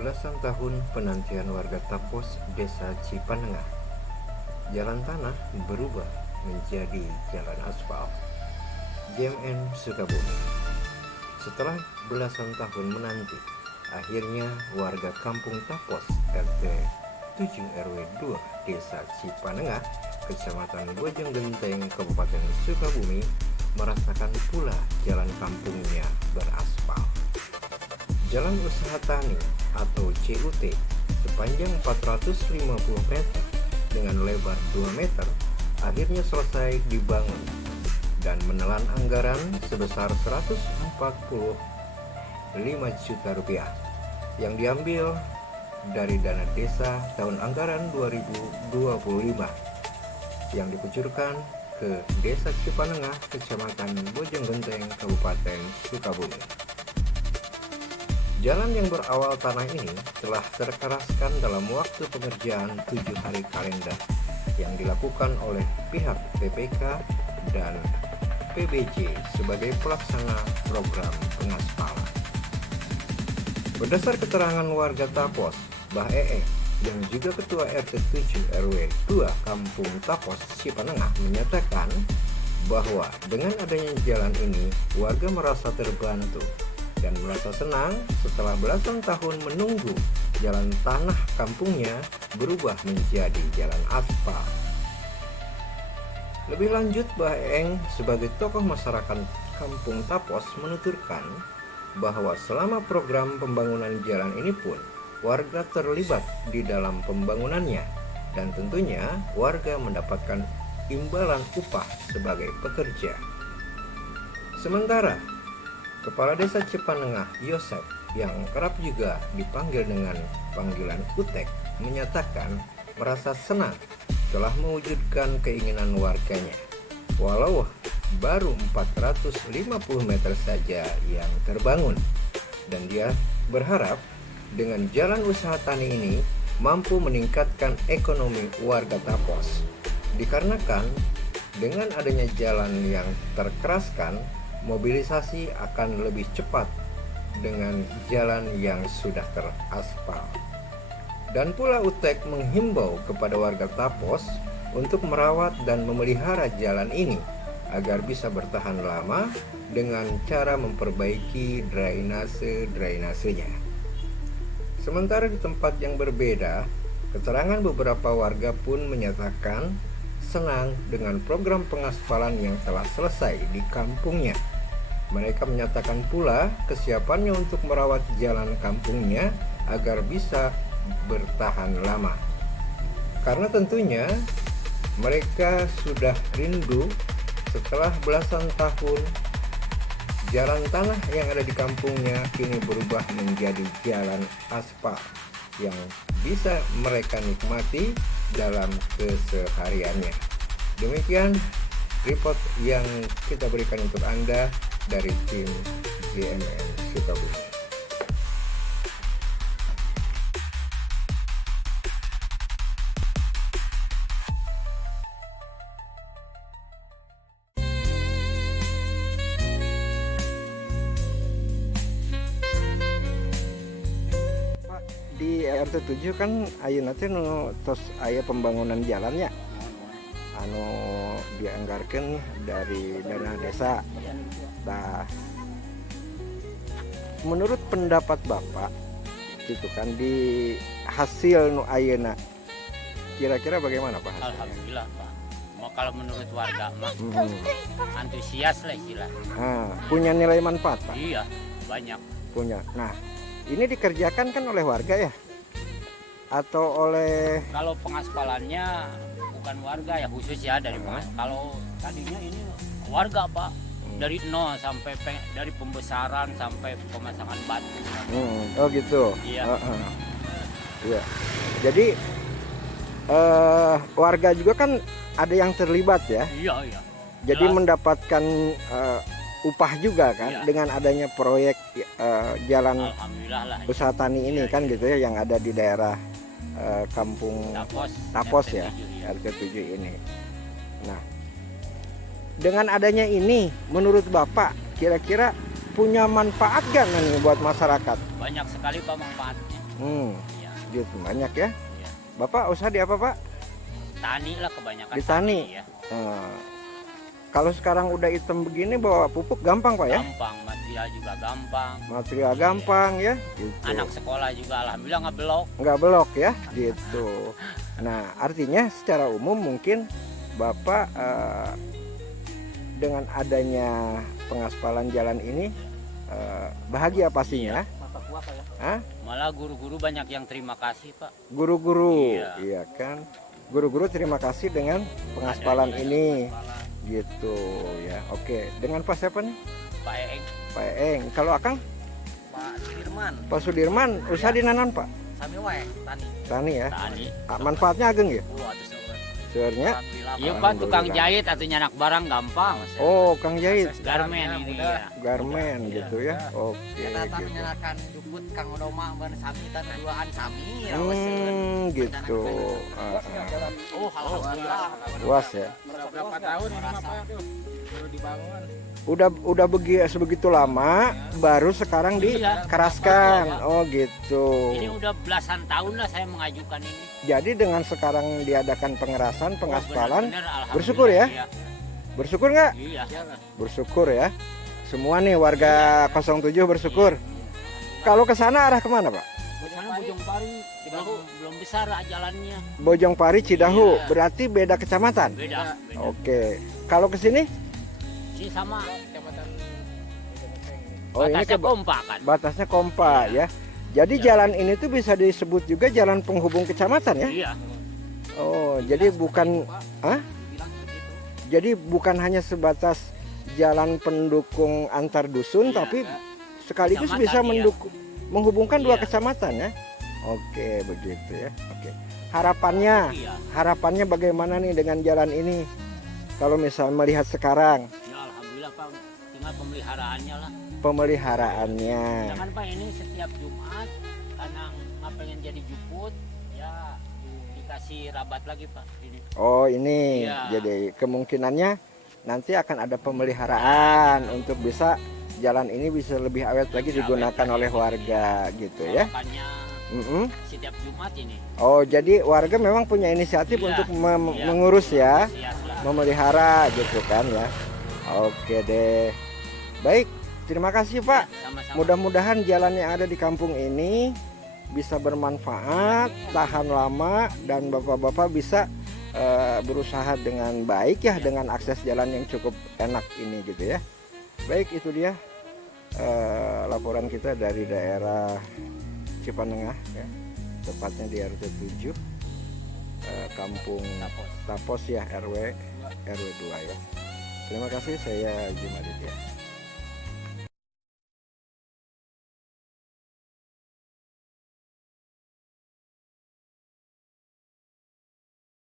Belasan tahun penantian warga Tapos, Desa Cipanengah, jalan tanah berubah menjadi jalan aspal. JMN Sukabumi. Setelah belasan tahun menanti, akhirnya warga Kampung Tapos RT 7 RW 2 Desa Cipanengah, Kecamatan Bojonggenteng, Kabupaten Sukabumi merasakan pula jalan kampungnya beraspal. Jalan Usaha Tani atau CUT sepanjang 450 meter dengan lebar 2 meter akhirnya selesai dibangun dan menelan anggaran sebesar 145 juta rupiah yang diambil dari dana desa tahun anggaran 2025 yang dikucurkan ke Desa Cipanengah, Kecamatan Bojonggenteng, Kabupaten Sukabumi. Jalan yang berawal tanah ini telah terkeraskan dalam waktu pengerjaan 7 hari kalender yang dilakukan oleh pihak PPK dan PBJ sebagai pelaksana program pengaspalan. Berdasar keterangan warga Tapos, Mbah Ee, yang juga Ketua RT 7 RW 2 Kampung Tapos, Cipanengah, menyatakan bahwa dengan adanya jalan ini, warga merasa terbantu dan merasa senang setelah belasan tahun menunggu jalan tanah kampungnya berubah menjadi jalan aspal. Lebih lanjut, Mbah Eng sebagai tokoh masyarakat Kampung Tapos menuturkan bahwa selama program pembangunan jalan ini pun warga terlibat di dalam pembangunannya dan tentunya warga mendapatkan imbalan upah sebagai pekerja. Sementara Kepala Desa Cipanengah Yosep yang kerap juga dipanggil dengan panggilan Utek menyatakan merasa senang telah mewujudkan keinginan warganya walau baru 450 meter saja yang terbangun, dan dia berharap dengan jalan usaha tani ini mampu meningkatkan ekonomi warga Tapos dikarenakan dengan adanya jalan yang terkeraskan mobilisasi akan lebih cepat dengan jalan yang sudah teraspal. Dan pula Utek menghimbau kepada warga Tapos untuk merawat dan memelihara jalan ini agar bisa bertahan lama dengan cara memperbaiki drainasenya. Sementara di tempat yang berbeda, keterangan beberapa warga pun menyatakan senang dengan program pengaspalan yang telah selesai di kampungnya. Mereka menyatakan pula kesiapannya untuk merawat jalan kampungnya agar bisa bertahan lama. Karena tentunya mereka sudah rindu setelah belasan tahun jalan tanah yang ada di kampungnya kini berubah menjadi jalan aspal yang bisa mereka nikmati dalam kesehariannya. Demikian report yang kita berikan untuk Anda dari tim JMN Sukabumi. Di RT 7 kan ayeuna teh tos aya pembangunan jalannya anu dianggarkan dari dana desa. Nah, menurut pendapat Bapak gitu kan di hasil nu ayeuna kira-kira bagaimana Pak hasilnya? Alhamdulillah Pak. Mau kalau menurut warga mah antusias lah istilahnya. Punya nilai manfaat Pak? Iya, banyak. Punya. Nah, ini dikerjakan kan oleh warga ya? Atau oleh... Kalau pengaspalannya bukan warga ya, khusus ya dari kalau tadinya ini warga Pak. Dari nol sampai dari pembesaran sampai pemasangan batu. Oh gitu. Iya. Iya. Jadi warga juga kan ada yang terlibat ya? Iya. Jadi Jelas. mendapatkan upah juga kan dengan adanya proyek jalan usaha tani ini kan gitu ya yang ada di daerah Kampung Tapos ya, RT 7 ini. Nah, dengan adanya ini menurut Bapak kira-kira punya manfaat gak nih buat masyarakat? Banyak sekali Pak manfaatnya. Iya, Gitu banyak ya. iya. Bapak usaha di apa Pak? Tani lah kebanyakan. Di tani. Ya. Nah, kalau sekarang udah hitam begini bawa pupuk gampang Pak ya? Gampang, material juga gampang. Material gampang ya. Gitu. Anak sekolah juga alhamdulillah nggak belok. Nggak belok ya, gitu. Nah, artinya secara umum mungkin Bapak dengan adanya pengaspalan jalan ini bahagia pastinya. Hah? Malah guru-guru banyak yang terima kasih Pak. Guru-guru, Iya. iya kan? Guru-guru terima kasih dengan pengaspalan ini, gitu ya. Oke, dengan Pak siapa nih? Pak Eeng, Pak Eeng. Kalau Akang? Pak Sudirman, Pak Sudirman, usaha di nanan Pak? sami wae tani. Tani ya. tani. Manfaatnya ageng ya? Atuh seueur. Sebenarnya. Alhamdulillah. Iya Pak, tukang jahit atau nyanak barang gampang. Oh, Kang Jahit, Garmen ini ya. garmen gitu ya. Oke, Kita tak gitu. menyalakan jukut Kang Odoma ban sami tan duaan sami raweseun. Gitu. Oh, alhamdulillah. Luas ya. Berapa tahun ini Pak baru dibangun? Udah sebegitu lama baru sekarang dikeraskan. Oh, gitu. Ini udah belasan tahun lah saya mengajukan ini. Jadi dengan sekarang diadakan pengerasan, pengaspalan, Benar-benar, alhamdulillah, bersyukur ya? Iya. bersyukur nggak? Iya. Bersyukur ya. Semua nih warga 07 bersyukur. Kalau ke sana arah kemana Pak? Di sana Bojong Pari belum besar jalannya. Bojong Pari, Cidahu. Iya. Berarti beda kecamatan. Beda. Oke. Kalau ke sini? Ini sama Oh, ini batasnya ke kompak kan. batasnya kompa ya. Jadi Iya. jalan ini tuh bisa disebut juga jalan penghubung kecamatan ya? Iya. Oh, jadi bukan Jadi bukan hanya sebatas jalan pendukung antar dusun, Iya. tapi sekaligus Kecamatan, bisa iya. menghubungkan dua Iya. kecamatan ya. Oke, begitu ya. Oke. Harapannya, Iya. harapannya bagaimana nih dengan jalan ini? Kalau misalnya melihat sekarang Ya alhamdulillah Pak, tinggal pemeliharaannya lah. pemeliharaannya. Jangan Pak, ini setiap Jumat karena nggak pengen jadi juput, ya dikasih rabat lagi Pak ini. Oh, ini. Iya. Jadi kemungkinannya nanti akan ada pemeliharaan untuk bisa jalan ini bisa lebih awet lagi Lebih digunakan awet oleh lagi. warga gitu ya. Makanya Mm-mm. setiap Jumat ini. Oh, jadi warga memang punya inisiatif Iya, untuk iya. mengurus ya, Iya, lah. memelihara gitu kan ya. Oke deh. Baik, terima kasih Pak. Sama-sama. Mudah-mudahan jalan yang ada di kampung ini bisa bermanfaat, tahan lama, dan bapak-bapak bisa berusaha dengan baik ya, dengan akses jalan yang cukup enak ini gitu ya. Baik, itu dia laporan kita dari daerah Cipanengah ya, tepatnya di RT 7 Kampung Tapos. Tapos ya, RW 2 ya. Terima kasih, saya Jumaditya.